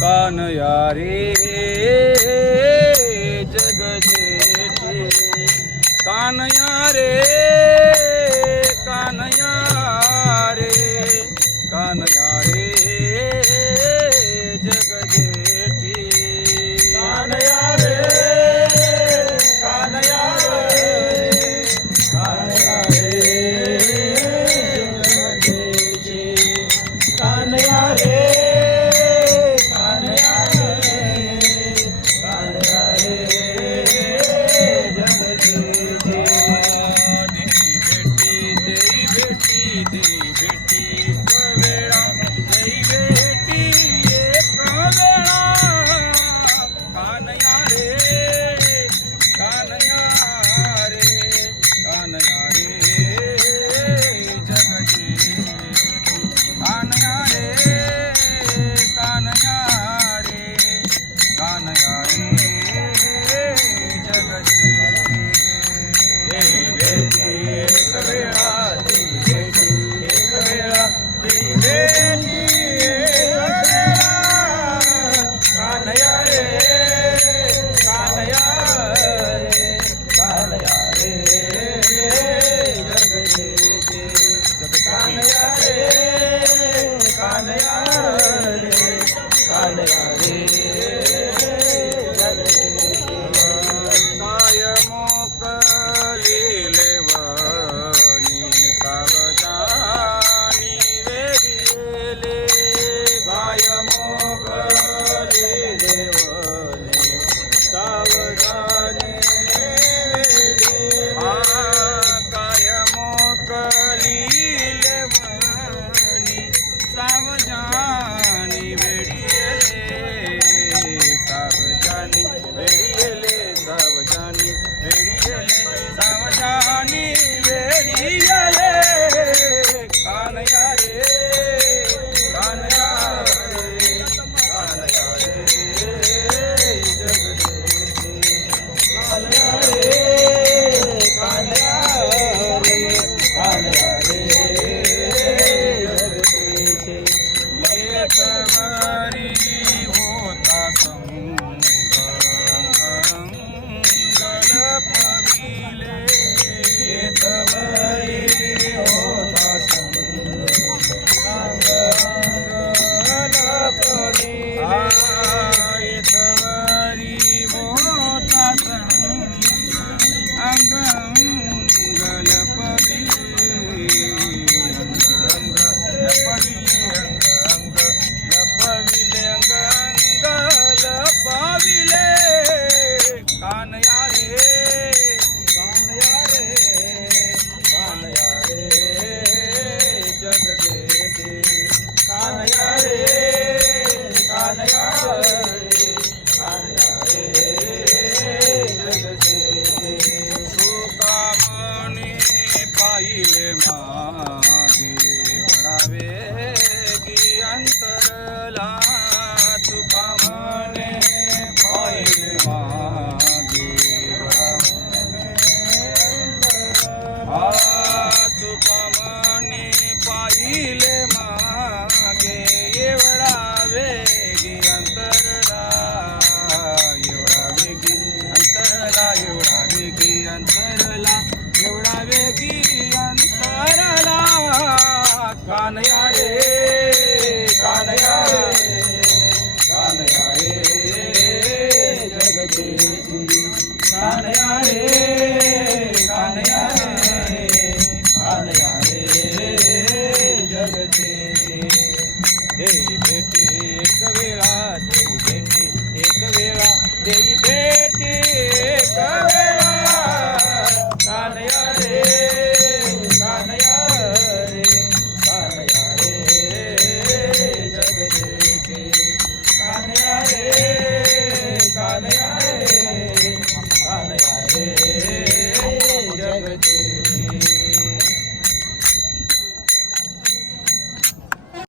કાનયા રે જગજેઠી. કાનયા રે Ah. baby, de baby.